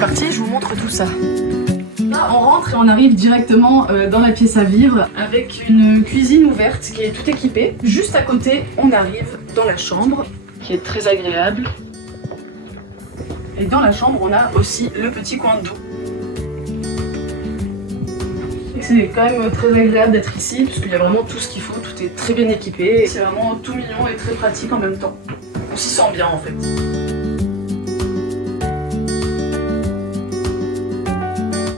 parti, je vous montre tout ça. Là, on rentre et on arrive directement dans la pièce à vivre avec une cuisine ouverte qui est tout équipée. Juste à côté, on arrive dans la chambre qui est très agréable. Et dans la chambre, on a aussi le petit coin de dos. C'est quand même très agréable d'être ici parce qu'il y a vraiment tout ce qu'il faut, tout est très bien équipé. C'est vraiment tout mignon et très pratique en même temps. On s'y sent bien en fait.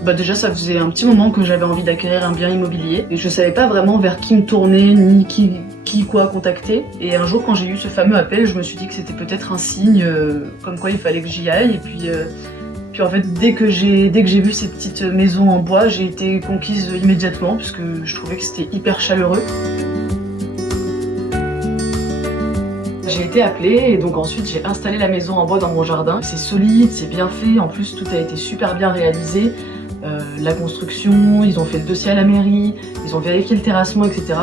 Bah déjà ça faisait un petit moment que j'avais envie d'acquérir un bien immobilier et je savais pas vraiment vers qui me tourner ni qui quoi contacter. Et un jour quand j'ai eu ce fameux appel, je me suis dit que c'était peut-être un signe comme quoi il fallait que j'y aille. Et puis en fait dès que j'ai vu ces petites maisons en bois, j'ai été conquise immédiatement parce que je trouvais que c'était hyper chaleureux. J'ai été appelée et donc ensuite j'ai installé la maison en bois dans mon jardin. C'est solide, c'est bien fait, en plus tout a été super bien réalisé. La construction, ils ont fait le dossier à la mairie, ils ont vérifié le terrassement, etc.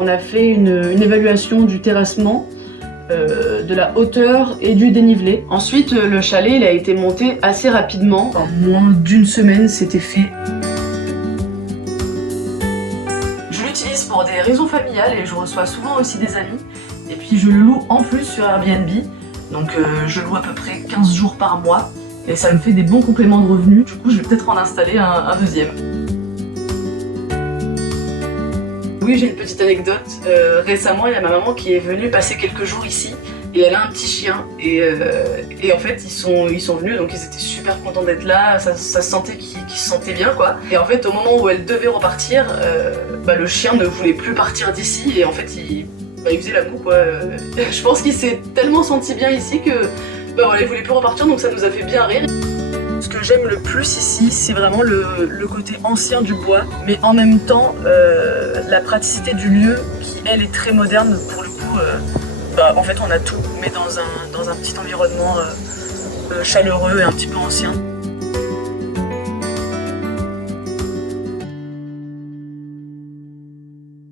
On a fait une évaluation du terrassement, de la hauteur et du dénivelé. Ensuite, le chalet il a été monté assez rapidement. En moins d'une semaine, c'était fait. Je l'utilise pour des raisons familiales et je reçois souvent aussi des amis. Et puis je le loue en plus sur Airbnb. Donc je loue à peu près 15 jours par mois et ça me fait des bons compléments de revenus. Du coup, je vais peut-être en installer un deuxième. Oui, j'ai une petite anecdote. Récemment, il y a ma maman qui est venue passer quelques jours ici et elle a un petit chien. Et en fait, ils sont venus, donc ils étaétaient super contents d'être là. Ça se sentait qu'ils se sentaient bien, quoi. Et en fait, au moment où elle devait repartir, le chien ne voulait plus partir d'ici et en fait, il faisait la moue, quoi. Je pense qu'il s'est tellement senti bien ici que il voulait plus repartir, donc ça nous a fait bien rire. Ce que j'aime le plus ici, c'est vraiment le côté ancien du bois, mais en même temps la praticité du lieu qui, elle, est très moderne. Pour le coup, en fait, on a tout, mais dans un petit environnement chaleureux et un petit peu ancien.